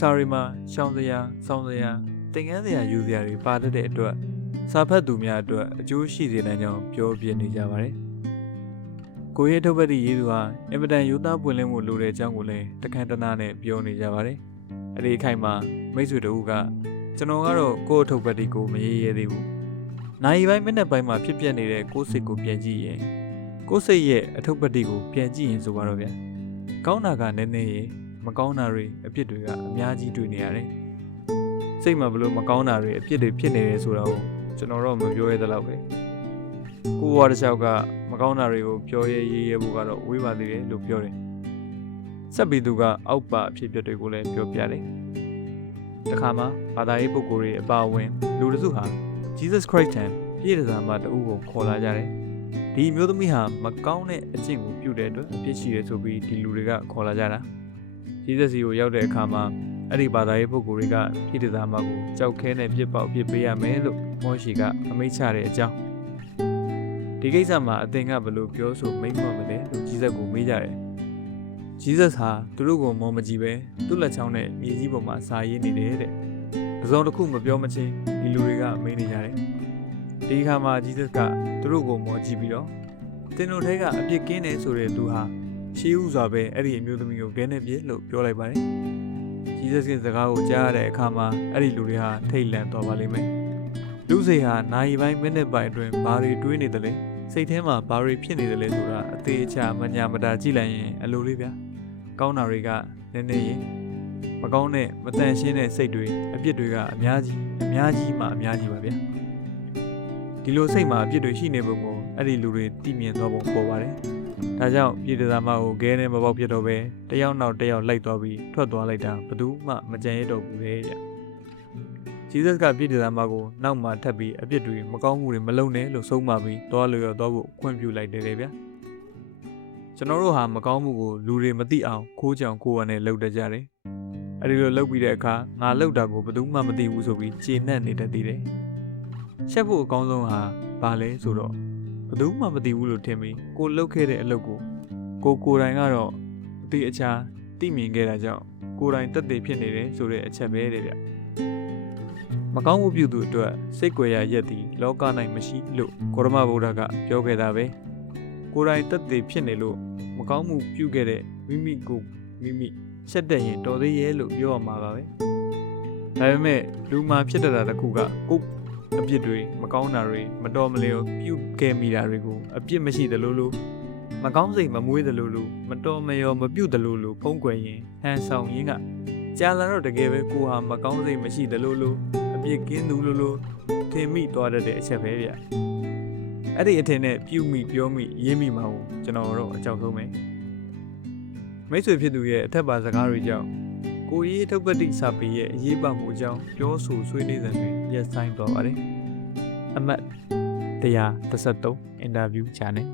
စာရီမှာရှောင်းစရာစောင်းစရာသင်ခန်းစရာယူစရာတွေပါတတ်တဲ့အတွက်စာဖတ်သူများအတွက်အကျိုးရှိစေနိုင်ကြောင်းပြောပြနေကြပါတယ်။ကိုရဲထုတ်ပတ်သည့်ရေးသူဟာအင်မတန်ရိုးသားပွင့်လင်းမှုလိုတဲ့အကြောင်းကိုလည်းတခန့်တနာနဲ့ပြောနေကြပါတယ်။အဲဒီအခိုက်မှာမိတ်ဆွေတို့ကကျွန်တော်ကတော့ကိုယ့်ထုတ်ပတ်သည့်ကိုမရေးရဲသေးဘူး။နိုင်ပိုင်းမိနစ်ပိုင်းမှာဖြစ်ပျက်နေတဲ့ကိုယ်စိတ်ကိုပြန်ကြည့်ရင်ကိုယ်စိတ်ရဲ့အထုတ်ပတ်သည့်ကိုပြန်ကြည့်ရင်ဆိုပါတော့ဗျာ။ကောင်းတာကနည်းနည်းရဲ့မကောင်းတာတွေအပြစ်တွေကအများကြီးတွေ့နေရတယ်။စိတ်မှာဘလို့မကောင်းတာတွေအပြစ်တွေဖြစ်နေတယ်ဆိုတော့ကျွန်တော်တော့မပြောရသလောက်ပဲ။ကိုဘွားတစ်ယောက်ကမကောင်းတာတွေကိုပြောရေးရဖို့ကတော့ဝေးပါသေးတယ်လို့ပြောတယ်။ဆက်ပြီးသူကအောက်ပါအဖြစ်အပျက်တွေကိုလည်းပြောပြတယ်။တခါမှဘာသာရေးပုဂ္ဂိုလ်တွေအပါအဝင်လူတစုဟာ Jesus Christ ထံပြည့်တစားမှတဦးကိုခေါ်လာကြတယ်။ဒီမျိုးသမီးဟာမကောင်းတဲ့အကျင့်ကိုပြုတဲ့အတွက်အပြစ်ရှိတယ်ဆိုပြီးဒီလူတွေကခေါ်လာကြတာ။ဂျေဇက်စီကိုရောက်တဲ့အခါမှာအဲ့ဒီဘာသာရေးပုဂ္ဂိုလ်တွေကပြည့်တစားမှကိုကြောက်ခဲနဲ့ပြစ်ပေါက်ပြစ်ပေးရမယ်လို့မောရှိကအမိန့်ချတဲ့အကြောင်းဒီကိစ္စမှာအသင်ကဘယ်လိုပြောဆိုမိန့်မှတ်မလဲလို့ဂျေဇက်ကိုမေးကြတယ်။ဂျေဇက်ဟာသူတို့ကိုမောမကြည့်ပဲသူ့လက်ချောင်းနဲ့မြေကြီးပေါ်မှာစာရေးနေတယ်တဲ့။အစုံတစ်ခုမပြောမချင်းဒီလူတွေကမေးနေကြတယ်။ဒီအခါမှာဂျေဇက်ကသူတို့ကိုမောကြည့်ပြီးတော့တင်တို့ထဲကအပြစ်ကင်းတယ်ဆိုတဲ့သူဟာရှေးဥစွာပဲအဲ့ဒီအမျိုးသမီးကိုခဲနေပြလို့ပြောလိုက်ပါတယ်။ဂျေဇက်ရဲ့စကားကိုကြားရတဲ့အခါမှာအဲ့ဒီလူတွေဟာထိတ်လန့်သွားပါလိမ့်မယ်။လူစိတ်ဟာနိုင်ပိုင်းမိနစ်ပိုင်းအတွင်းဘာတွေတွေးနေတယ်လဲစိတ်ထဲမှာဘာတွေဖြစ်နေတယ်လဲဆိုတာအသေးအချာမညာမတာကြည့်လိုက်ရင်အလိုလေးဗျာ။ကောင်းတာတွေကနည်းနည်းရင်မကောင်းတဲ့မတန်ရှင်းတဲ့စိတ်တွေအပြစ်တွေကအများကြီးမှအများကြီးပါဗျာ။ဒီလိုစိတ်မှာအပြစ်တွေရှိနေပုံကိုအဲ့ဒီလူတွေသိမြင်သွားပုံပေါ်ပါတယ်။ဒါကြောင့်ပြည်တသားမကိုခဲနဲ့မပေါက်ပြတော့ပဲတယောက်နောက်တယောက်လိုက်သွားပြီးထွက်သွားလိုက်တာဘယ်သူမှမကြံရတော့ဘူးလေတဲ့။ဂျေဇက်ကပြည်တသားမကိုနောက်မှထပ်ပြီးအပြစ်တွေမကောင်းမှုတွေမလုပ်နဲ့လို့ဆုံးမပြီးသွားလျော်သွားဖို့ခွင့်ပြုလိုက်တယ်လေဗျာ။ကျွန်တော်တို့ဟာမကောင်းမှုကိုလူတွေမသိအောင်ခိုးကြောင်ခိုးရနဲ့လုပ်တတ်ကြတယ်။အဲဒီလိုလုပ်ပြီးတဲ့အခါငါလုပ်တာကိုဘယ်သူမှမသိဘူးဆိုပြီးကျေနပ်နေတတ်သေးတယ်။ရှက်ဖို့အကောင်းဆုံးဟာဘာလဲဆိုတော့ဘယ်သူမှမသိဘူးလို့ထင်ပြီးကိုလှုပ်ခဲ့တဲ့အလုပ်ကိုကိုယ်တိုင်ကတော့အတိအချာသိမြင်ခဲ့တာကြောင့်ကိုယ်တိုင်တက်တည်ဖြစ်နေတယ်ဆိုတဲ့အချက်ပဲတဲ့ဗျမကောင်းမှုပြုသူအတွက်စိတ်ကြွယ်ရရက်သည်လောက၌မရှိလို့ဂေါရမဗုဒ္ဓကပြောခဲ့တာပဲကိုယ်တိုင်တက်တည်ဖြစ်နေလို့မကောင်းမှုပြုခဲ့တဲ့မိမိရှက်တဲ့ရင်တော်သေးရဲ့လို့ပြောရမှာပါပဲဒါပေမဲ့လူမှာဖြစ်တတ်တာတစ်ခုကကိုအပြစ်တွေမကောင်းတာတွေမတော်မလျော်ပြုခဲ့မိတာတွေကိုအပြစ်မရှိသလိုလိုမကောင်းစိတ်မမွေးသလိုလိုမတော်မလျော်မပြုသလိုလိုဖုံးကွယ်ရင်ဟန်ဆောင်ရင်းကကြာလာတော့တကယ်ပဲကိုဟာမကောင်းစိတ်မရှိသလိုလိုအပြစ်ကင်းသူလိုလိုထင်မိသွားတတ်တဲ့အချက်ပဲဗျအဲ့ဒီအထင်နဲ့ပြုမိပြောမိရင်းမိမှာကိုကျွန်တော်တော့အကြောက်ဆုံးပဲမိတ်ဆွေဖြစ်သူရဲ့အထက်ပါစကားတွေကြောင့်ကိုရေးထုတ်ပတ်တိစာပေရဲ့အရေးပါမှုအကြောင်းပြောဆိုဆွေးနွေးတဲ့တွင်ရက်ဆိုင်သွားပါတယ်အမှတ်133 interview channel